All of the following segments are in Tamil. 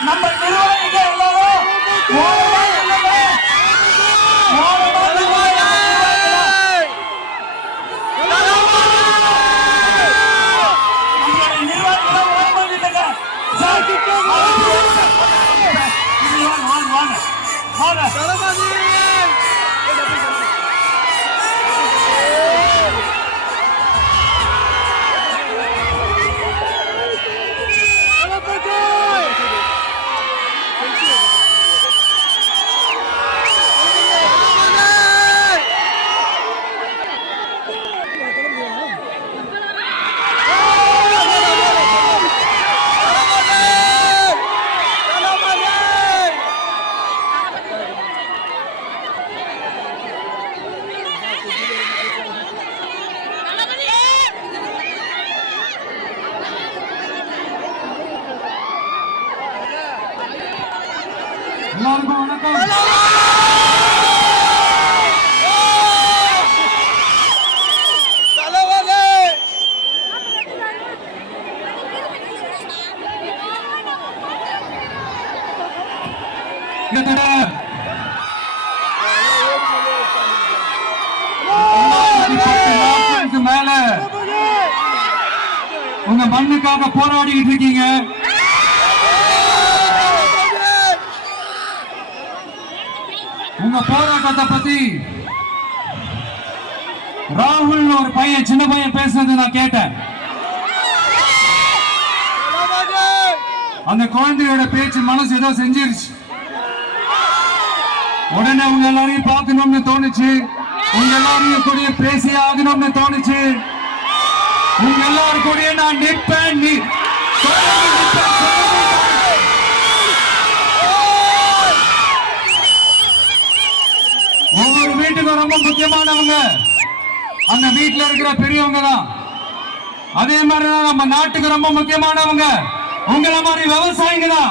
நம்ம நிர்வாகிகள் எல்லாரும் வாங்க, வாங்க, வாங்க. மேல உங்க மண்ணுக்காக போராடிக்கிட்டு இருக்கீங்க. உங்க போராட்டத்தை பத்தி ராகுல் ஒரு பையன் சின்ன பையன் பேசுனது நான் கேட்டேன். அந்த குழந்தையோட பேச்சு மனசு ஏதோ செஞ்சிருச்சு. உடனே உங்க எல்லாரையும் பார்க்கணும்னு தோணுச்சு. உங்க எல்லாரையும் கூடிய பேசி ஆகணும்னு தோணுச்சு. உங்க எல்லாரும் கூடிய நான் நிற்பேன். நீ ஒவ்வொரு வீட்டுக்கும் ரொம்ப முக்கியமானவங்க. அந்த வீட்டுல இருக்கிற பெரியவங்க தான். அதே மாதிரி தான் நம்ம நாட்டுக்கு ரொம்ப முக்கியமானவங்க. உங்களை மாதிரி விவசாயிங்க தான்.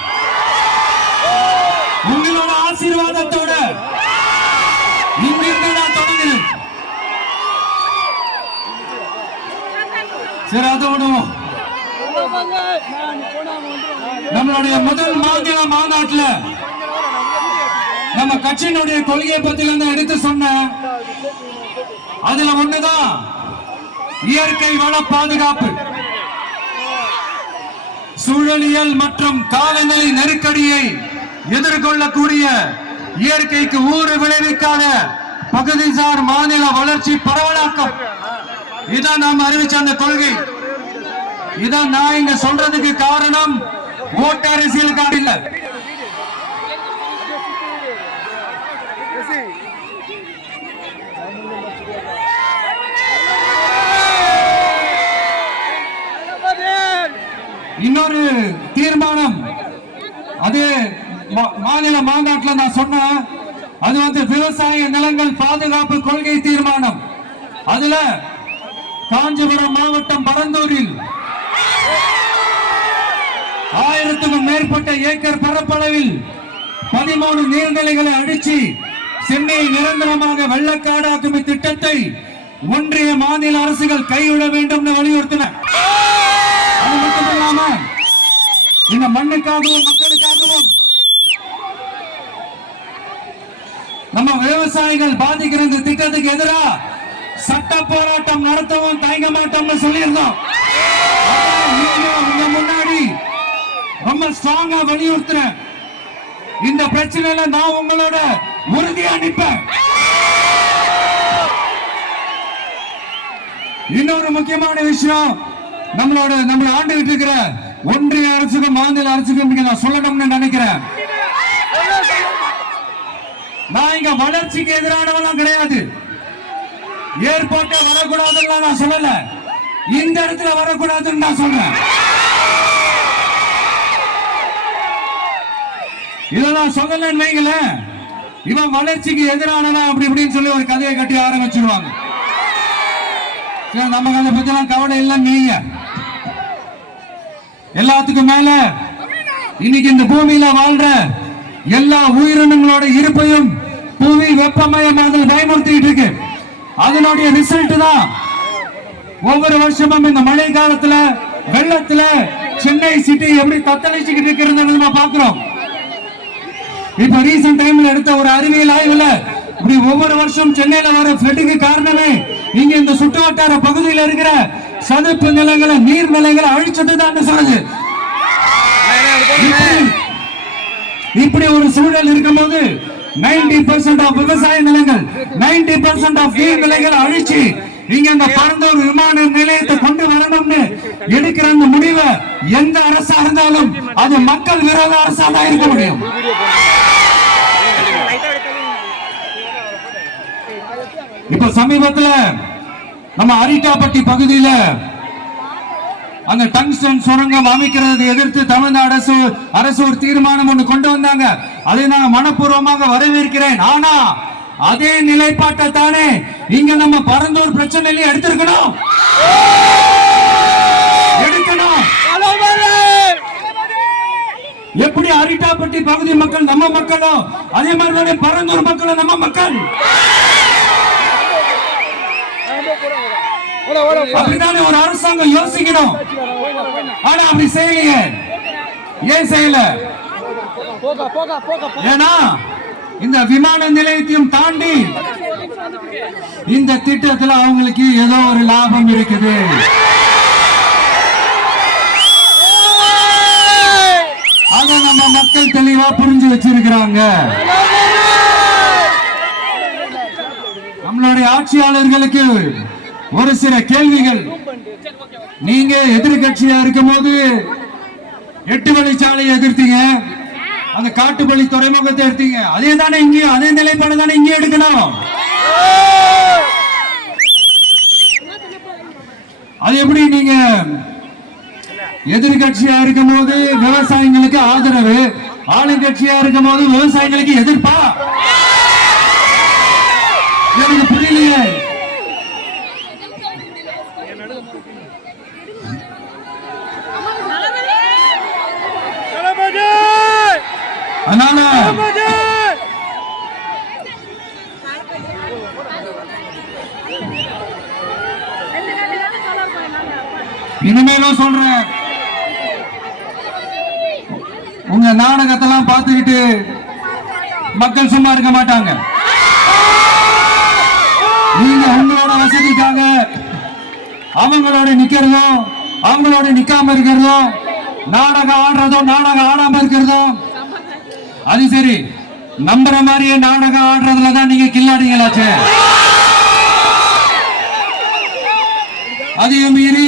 ஆசீர்வாதத்தோட. இங்கிருந்து நான் தொடங்குறேன் சரி அதை விடுவோம். நம்மளுடைய முதல் மாநில மாநாட்டில் நம்ம கட்சியினுடைய கொள்கையை பத்தி நான் எடுத்து சொன்ன அதுல ஒண்ணுதான். இயற்கை வள பாதுகாப்பு. சூழலியல் மற்றும் காலநிலை நெருக்கடியை எதிர்கொள்ளக்கூடிய இயற்கைக்கு ஊறு விளைவிக்காத பகுதிசார் மாநில வளர்ச்சி பரவலாக்கம். இதான் நாம் அறிவிச்ச அந்த கொள்கை. இதான் நான் இங்க சொல்றதுக்கு காரணம். ஓட்டு அரசியலுக்காக இல்ல. இன்னொரு தீர்மானம். அது மாநில மாநாட்டில் நான் சொன்னேன் அது வந்து விவசாய நிலங்கள் பாதுகாப்பு கொள்கை தீர்மானம். அதுல காஞ்சிபுரம் மாவட்டம் பரந்தூரில் ஆயிரத்துக்கும் மேற்பட்ட ஏக்கர் பரப்பளவில் பதிமூணு நீர்நிலைகளை அடிச்சு சென்னையை நிரந்தரமாக வெள்ளக்காடாக்கும் இத்திட்டத்தை ஒன்றிய மாநில அரசுகள் கைவிட வேண்டும் வலியுறுத்தின. அது மட்டும் இல்லாம இந்த மண்ணுக்காகவும் மக்களுக்காக நம்ம விவசாயிகள் பாதிக்கிற இந்த திட்டத்துக்கு எதிரா சட்ட போராட்டம் நடத்தவும் தயங்க மாட்டோம்னு சொல்லியிருந்தோம். முன்னாடி ரொம்ப ஸ்ட்ராங்கா வலியுறுத்துறேன். இந்த பிரச்சனையில நான் உங்களோட உறுதியா நிற்பேன். இன்னொரு முக்கியமான விஷயம் நம்மளோட நம்மள ஆண்டுகிட்டு இருக்கிற ஒன்றிய அரசுக்கும் மாநில அரசுக்கும் நான் சொல்லணும்னு நினைக்கிறேன். நான் இங்க வளர்ச்சிக்கு எதிரானவெல்லாம் கிடையாது. ஏற்பாட்டை வரக்கூடாதுன்னு நான் சொல்லல. இந்த இடத்துல வரக்கூடாதுன்னு நான் சொல்றேன். இதை நான் சொல்லலன்னு வைங்களேன் இவன் வளர்ச்சிக்கு எதிரானவன் அப்படி இப்படின்னு சொல்லி ஒரு கதையை கட்டி ஆரம்பிச்சிருவாங்க. நமக்கு அதை பத்தி எல்லாம் கவலை இல்லை நீங்க. எல்லாத்துக்கும் மேல இன்னைக்கு இந்த பூமியில வாழ்ற எல்லா உயிரினங்களோட இருப்பையும் புவி வெப்பமயமாதல் பயமுறுத்திட்டு இருக்கு அதனுடைய ரிசல்ட் தான் ஒவ்வொரு வருஷமும் இந்த மழை காலத்துல வெள்ளத்துல சென்னை சிட்டி எப்படி தத்தளிச்சுக்கிட்டு இருக்கிறது நம்ம பாக்குறோம் இப்ப ரீசன்ட் டைம்ல எடுத்த ஒரு அறிவியல் ஆய்வுல இப்படி ஒவ்வொரு வருஷம் சென்னையில வர ஃபிளட்டுக்கு காரணமே இங்க இந்த சுற்றுவட்டார பகுதியில் இருக்கிற சதுப்பு நிலங்களை நீர் நிலைகளை அழிச்சது தான் சொல்லுது இப்படி- ஒரு சூழல் இருக்கும்போது 90% பர்சன்ட் ஆஃப் விவசாய நிலங்கள் 90% பர்சன்ட் ஆஃப் நீர் நிலைகள் அழிச்சு நீங்க இந்த பரந்தூர் விமான நிலையத்தை கொண்டு வரணும்னு எடுக்கிற அந்த முடிவை எந்த அரசா இருந்தாலும் அது மக்கள் விரோத அரசா தான் இருக்க முடியும். இப்ப சமீபத்துல நம்ம அரிட்டாப்பட்டி பகுதியில அந்த டங்ஸ்டன் சுரங்கம் அமைக்கிறது எதிர்த்து தமிழ்நாடு அரசு அரசு ஒரு தீர்மானம் ஒன்று கொண்டு வந்தாங்க. அதை நான் மனப்பூர்வமாக வரவேற்கிறேன். ஆனா அதே நிலைப்பாட்டை தானே இங்க நம்ம பரந்தூர் பிரச்சனையில எடுத்திருக்கணும். எடுக்கணும். எப்படி அரிட்டாப்பட்டி பகுதி மக்கள் நம்ம மக்களோ அதே மாதிரி பரந்தூர் மக்களும் நம்ம மக்கள். அப்படிதானே ஒரு அரசாங்கம் யோசிக்கணும். ஆனா அப்படி செய்யலையே. ஏன் செய்யல? ஏன்னா இந்த விமான நிலையத்தையும் தாண்டி இந்த திட்டத்தில் அவங்களுக்கு ஏதோ ஒரு லாபம் இருக்குது. அதை நம்ம மக்கள் தெளிவா புரிஞ்சு வச்சிருக்கிறாங்க. நம்மளுடைய ஆட்சியாளர்களுக்கு ஒரு சில கேள்விகள். நீங்க எதிர்கட்சியா இருக்கும்போது எட்டு வழிச்சாலையை எதிர்த்தீங்க. அந்த காட்டுப்பள்ளி துறைமுகத்தை எடுத்தீங்க. அதே தானே இங்கேயும் அதே நிலைப்பாடு தானே இங்கே எடுக்கணும். அது எப்படி நீங்க எதிர்கட்சியா இருக்கும்போது விவசாயிகளுக்கு ஆதரவு ஆளுங்கட்சியா இருக்கும்போது விவசாயிகளுக்கு எதிர்ப்பா? எனக்கு புரியலையே. இனிமேலும் சொல்றேன். உங்க நாடகத்தெல்லாம் பார்த்துக்கிட்டு மக்கள் சும்மா இருக்க மாட்டாங்க. நீங்க உங்களோட வசதிக்காக அவங்களோட நிக்கிறதும் அவங்களோட நிக்காம இருக்கிறதும் நாடகம் ஆடுறதும் நாடகம் ஆடாம இருக்கிறதும் அது சரி. நம்புற மாதிரியே நாடகம் ஆடுறதுல தான் நீங்க கில்லாடிங்களாச்சே. அதையும் மீறி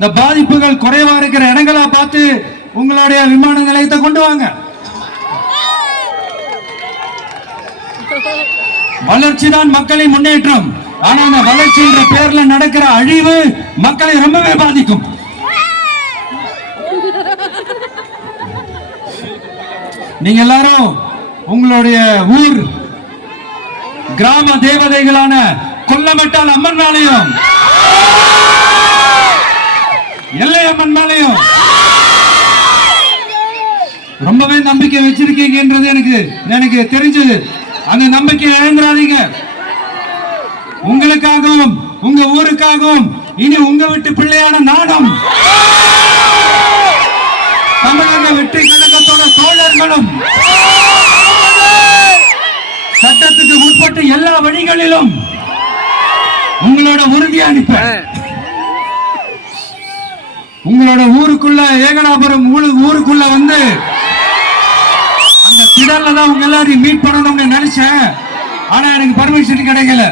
இந்த பாதிப்புகள் குறைவா இருக்கிற இடங்களா பார்த்து உங்களுடைய விமான நிலையத்தை கொண்டு வாங்க. வளர்ச்சி தான் மக்களின் முன்னேற்றம். ஆனா அந்த வளர்ச்சி என்ற பேர்ல நடக்கிற அழிவு மக்களை ரொம்பவே பாதிக்கும். நீங்க எல்லாரும் உங்களுடைய ஊர் கிராம தேவதைகளான கொல்லமட்டால் அம்மன் ஆலயம். எல்லையம்மன் மேலையும். ரொம்பவே நம்பிக்கை வச்சிருக்கீங்கன்றது எனக்கு எனக்கு தெரிஞ்சது. அந்த நம்பிக்கையை இழந்துடாதீங்க. உங்களுக்காகவும் உங்க ஊருக்காகவும் இனி உங்க விட்டு பிள்ளையான நாடும் தமிழக வெற்றி கழகத்தோட தோழர்களும் சட்டத்துக்கு உட்பட்டு எல்லா வழிகளிலும் உங்களோட உறுதி அனுப்ப உங்களோட ஊருக்குள்ள ஏகனாபுரம் ஊருக்குள்ள வந்து அந்த திடல்ல தான் உங்க எல்லாரையும் மீட் பண்ணணும்னு நினைச்சேன். ஆனா எனக்கு பர்மிஷன் கிடைக்கல.